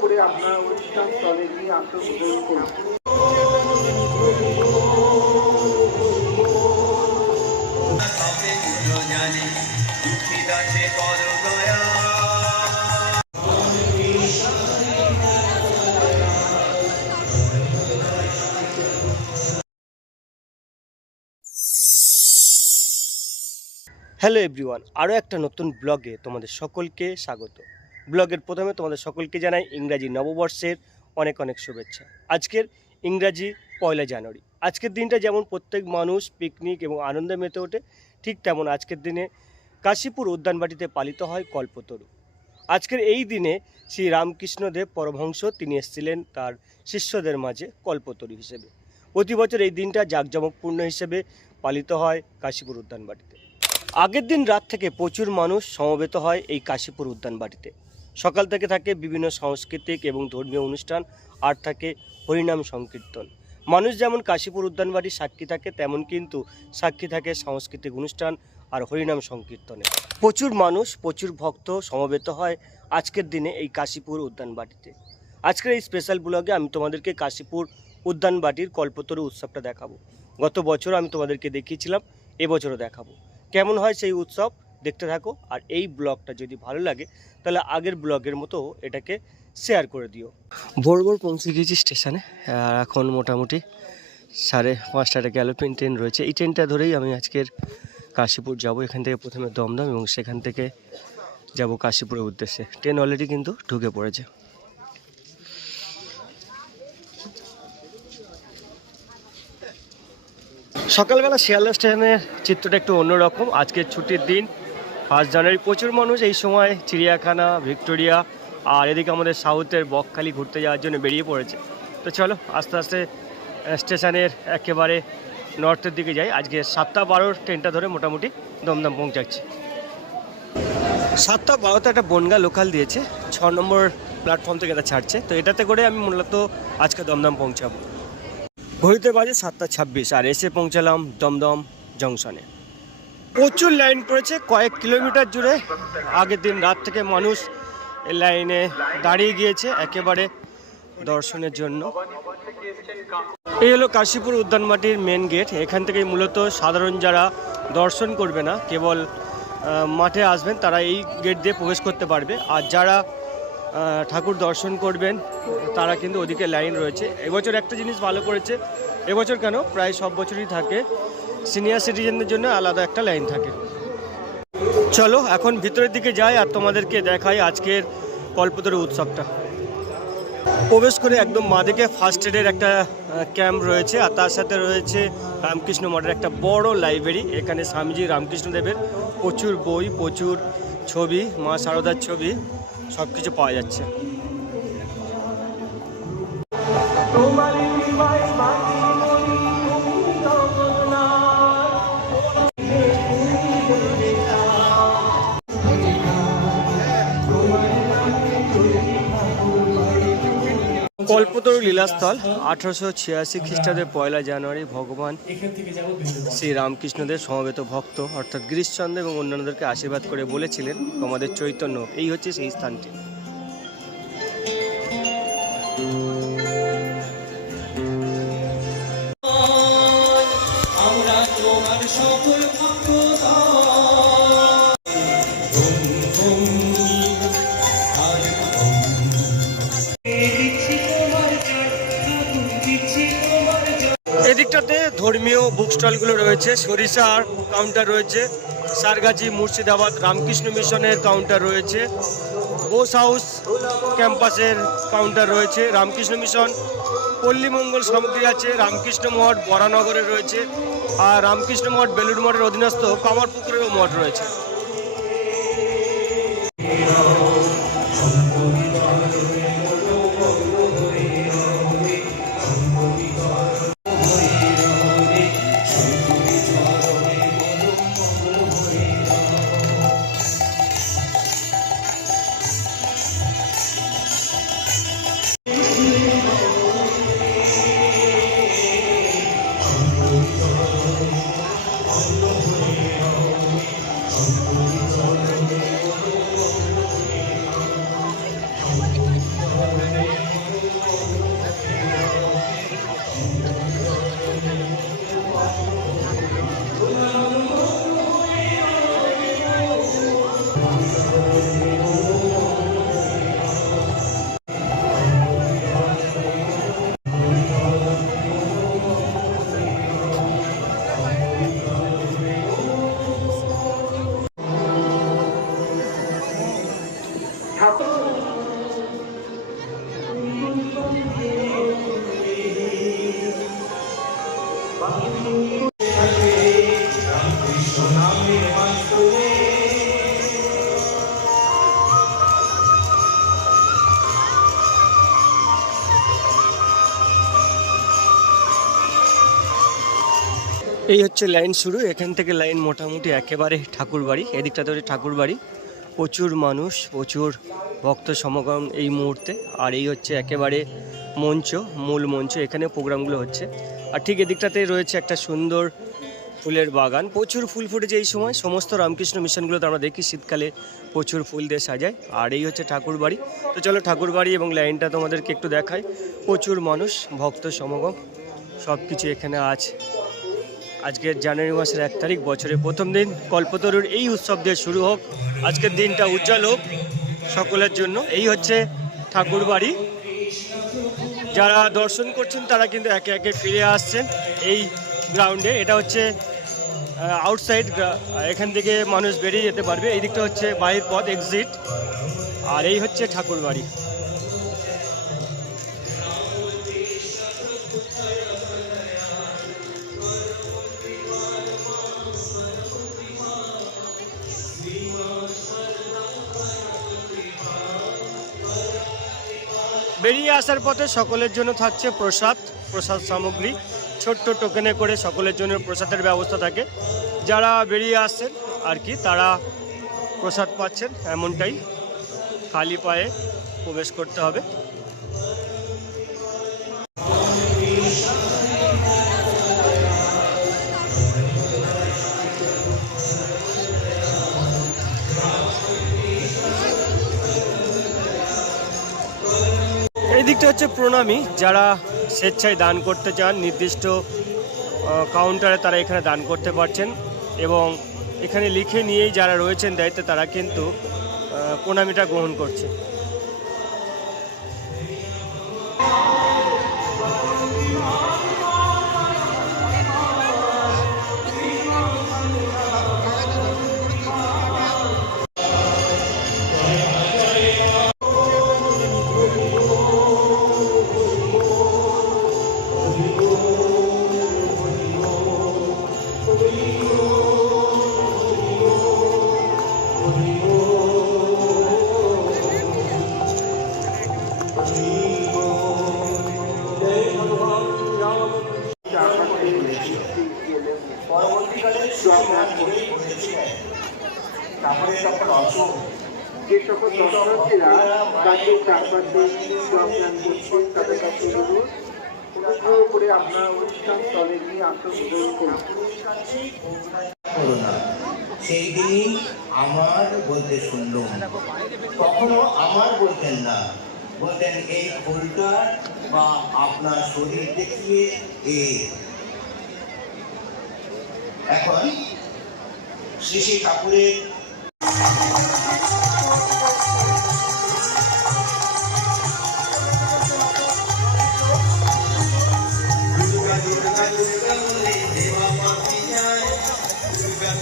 করে আপনার অনুষ্ঠান স্থলে গিয়ে আত্মগ্রহণ করুন হ্যালো এভরিওয়ান আরও একটা নতুন ব্লগে তোমাদের সকলকে স্বাগত। ব্লগের প্রথমে তোমাদের সকলকে জানাই ইংরাজি নববর্ষের অনেক অনেক শুভেচ্ছা। আজকের ইংরাজি পয়লা জানুয়ারি। আজকের দিনটা যেমন প্রত্যেক মানুষ পিকনিক এবং আনন্দে মেতে ওঠে, ঠিক তেমন আজকের দিনে কাশীপুর উদ্যানবাটিতে পালিত হয় কল্পতরু। আজকের এই দিনে শ্রী রামকৃষ্ণদেব পরমহংস তিনি এসেছিলেন তার শিষ্যদের মাঝে কল্পতরু হিসেবে। প্রতি বছর এই দিনটা জাঁকজমকপূর্ণ হিসেবে পালিত হয় কাশীপুর উদ্যানবাটিতে। আগের দিন রাত থেকে প্রচুর মানুষ সমবেত হয় এই কাশীপুর উদ্যানবাটিতে। সকাল থেকে থাকে বিভিন্ন সাংস্কৃতিক এবং ধর্মীয় অনুষ্ঠান, আর থাকে হরিনাম সংকীর্তন। মানুষ যেমন কাশীপুর উদ্যানবাড়ি সাক্ষী থাকে, তেমন কিন্তু সাক্ষী থাকে সাংস্কৃতিক অনুষ্ঠান আর হরিনাম সংকীর্তনে। প্রচুর মানুষ, প্রচুর ভক্ত সমবেত হয় আজকের দিনে এই কাশীপুর উদ্যানবাটিতে আজকের এই স্পেশাল ব্লগে আমি তোমাদেরকে কাশীপুর উদ্যানবাটির কল্পতরু উৎসবটা দেখাবো। গত বছর আমি তোমাদেরকে দেখিয়েছিলাম, এবছরও দেখাবো। কেমন হয় সেই উৎসব? দেখতে থাকো। আর এই ব্লগটা যদি ভালো লাগে, তাহলে আগের ব্লগের মতো এটাকে শেয়ার করে দিও। ভোর ভোর পৌঁছে গিয়েছি স্টেশনে আর এখন মোটামুটি সাড়ে পাঁচটা একটা গ্যালোপিন ট্রেন রয়েছে। এই ট্রেনটা ধরেই আমি আজকের কাশীপুর যাব। এখান থেকে প্রথমে দমদম এবং সেখান থেকে যাব কাশীপুরের উদ্দেশ্যে। ট্রেন অলরেডি কিন্তু ঢুকে পড়েছে। সকালবেলা শিয়ালদা স্টেশনের চিত্রটা একটু অন্যরকম। আজকের ছুটির দিন ফার্স্ট জানুয়ারি প্রচুর মানুষ এই সময় চিড়িয়াখানা, ভিক্টোরিয়া আর এদিকে আমাদের সাউথের বকখালি ঘুরতে যাওয়ার জন্য বেরিয়ে পড়েছে। তো চলো, আস্তে আস্তে স্টেশনের একেবারে নর্থের দিকে যাই। আজকে সাতটা বারোর ট্রেনটা ধরে মোটামুটি দমদম পৌঁছাচ্ছি। সাতটা বারোতে একটা বনগা লোকাল দিয়েছে, ছ নম্বর প্ল্যাটফর্ম থেকে এটা ছাড়ছে। তো এটাতে করে আমি মূলত আজকে দমদম পৌঁছাবো। ঘড়িতে বাজে সাতটা ছাব্বিশ আর এসে পৌঁছালাম দমদম জংশনে প্রচুর লাইন পড়েছে, কয়েক কিলোমিটার জুড়ে। আগের দিন রাত থেকে মানুষ লাইনে দাঁড়িয়ে গিয়েছে একেবারে দর্শনের জন্য। এই হলো কাশীপুর উদ্যানমাটির মেন গেট এখান থেকে মূলত সাধারণ যারা দর্শন করবে না, কেবল মাঠে আসবেন, তারা এই গেট দিয়ে প্রবেশ করতে পারবে। আর যারা ঠাকুর দর্শন করবেন, তারা কিন্তু ওদিকে লাইন রয়েছে। এবছর একটা জিনিস ভালো করেছে, এবছর কেন? প্রায় সব বছরই থাকে। সিনিয়র সিটিজেনদের জন্য আলাদা একটা লাইন থাকে। চলো, এখন ভিতরের দিকে যাই আর তোমাদেরকে দেখাই আজকের কল্পতরু উৎসবটা। প্রবেশ করে একদম মাদিকে ফার্স্ট এডের একটা ক্যাম্প রয়েছে আর তার সাথে রয়েছে রামকৃষ্ণ মঠের একটা বড় লাইব্রেরি এখানে স্বামীজি রামকৃষ্ণদেবের প্রচুর বই, প্রচুর ছবি, মা সারদার ছবি সব কিছু পাওয়া যাচ্ছে। কল্পতরু লীলাস্থল, আঠারোশো ছিয়াশি খ্রিস্টাব্দের পয়লা জানুয়ারি ভগবান শ্রী রামকৃষ্ণদের সমবেত ভক্ত, অর্থাৎ গিরিশচন্দ্র এবং অন্যান্যদেরকে আশীর্বাদ করে বলেছিলেন তোমাদের চৈতন্য। এই হচ্ছে সেই স্থানটি। এদিকটাতে ধর্মীয় বুক স্টলগুলো রয়েছে সরিষার কাউন্টার রয়েছে। সারগাছি, মুর্শিদাবাদ, রামকৃষ্ণ মিশনের কাউন্টার রয়েছে। বোস হাউস ক্যাম্পাসের কাউন্টার রয়েছে। রামকৃষ্ণ মিশন পল্লীমঙ্গল সামগ্রী আছে। রামকৃষ্ণ মঠ বরানগরে রয়েছে। আর রামকৃষ্ণ মঠ, বেলুড় মঠের অধীনস্থ কামারপুকুরেরও মঠ রয়েছে। এই হচ্ছে লাইন শুরু, এখান থেকে লাইন মোটামুটি একেবারে ঠাকুর বাড়ি এদিকটাতে হচ্ছে ঠাকুর বাড়ি। প্রচুর মানুষ, প্রচুর ভক্ত সমাগম এই মুহূর্তে, আর এই হচ্ছে একেবারে মঞ্চ, মূল মঞ্চ এখানে প্রোগ্রামগুলো হচ্ছে। আর ঠিক এদিকটাতে রয়েছে একটা সুন্দর ফুলের বাগান, প্রচুর ফুল ফুটেছে এই সময়, সমস্ত রামকৃষ্ণ মিশনগুলোতে আমরা দেখি শীতকালে প্রচুর ফুল দিয়ে সাজায়, আর এই হচ্ছে ঠাকুর বাড়ি। তো চলো ঠাকুর বাড়ি এবং লাইনটা তোমাদেরকে একটু দেখায় প্রচুর মানুষ, ভক্ত সমাগম সব কিছু এখানে আছে। আজকের জানুয়ারি মাসের এক তারিখ, বছরের প্রথম দিন। কল্পতরুর এই উৎসব দিয়ে শুরু হোক, আজকের দিনটা উজ্জ্বল হোক সকলের জন্য। এই হচ্ছে ঠাকুর বাড়ি। যারা দর্শন করছেন, তারা কিন্তু একে একে ফিরে আসছেন এই গ্রাউন্ডে এটা হচ্ছে আউটসাইড এখান থেকে মানুষ বেরিয়ে যেতে পারবে। এই দিকটা হচ্ছে বাহির পথ এক্সিট আর এই হচ্ছে ঠাকুর বাড়ি। বেরিয়ে আসার পথে সকলের জন্য থাকছে প্রসাদ প্রসাদ সামগ্রী। ছোট্ট টোকেনে করে সকলের জন্য প্রসাদের ব্যবস্থা থাকে। যারা বেরিয়ে আসছেন আর কি, তারা প্রসাদ পাচ্ছেন এমনটাই। খালি পায়ে প্রবেশ করতে হবে। এই দিকটা হচ্ছে প্রণামী, যারা স্বেচ্ছায় দান করতে চান, নির্দিষ্ট কাউন্টারে তারা এখানে দান করতে পারছেন এবং এখানে লিখে নিয়েই যারা রয়েছেন দায়িত্বে তারা কিন্তু প্রণামীটা গ্রহণ করছে। যে সকল দর্শনার্থীরা রাজ্যের চারপাশে তাদের কাছে অনুগ্রহ করে আপনার অনুষ্ঠান স্থলে গিয়ে আত্মগ্রহণ করুন সেই দিনই আমার বলতে শুনলুম। কখনো আমার বলতেন না। বলতেন এই ফুলটা বা আপনার শরীর দেখিয়ে এ। এখন শ্রী শ্রী ঠাকুরের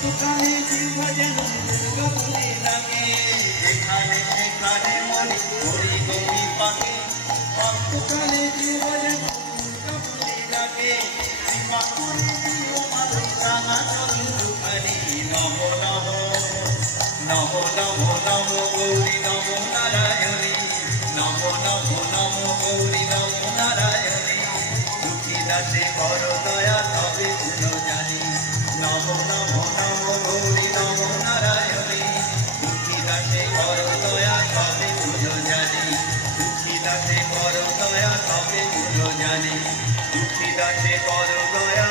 সুখানে লাগে যেখানে সেখানে মনে করি গমি পাকে অন্তকালে জিহ্বা যেন গগনে লাগে কৃপা করে নম নম নম নম নম গৌরী নম নম নম নম গৌরী নম নারায়ণী। দুঃখী দাসে কাছে পর দয়া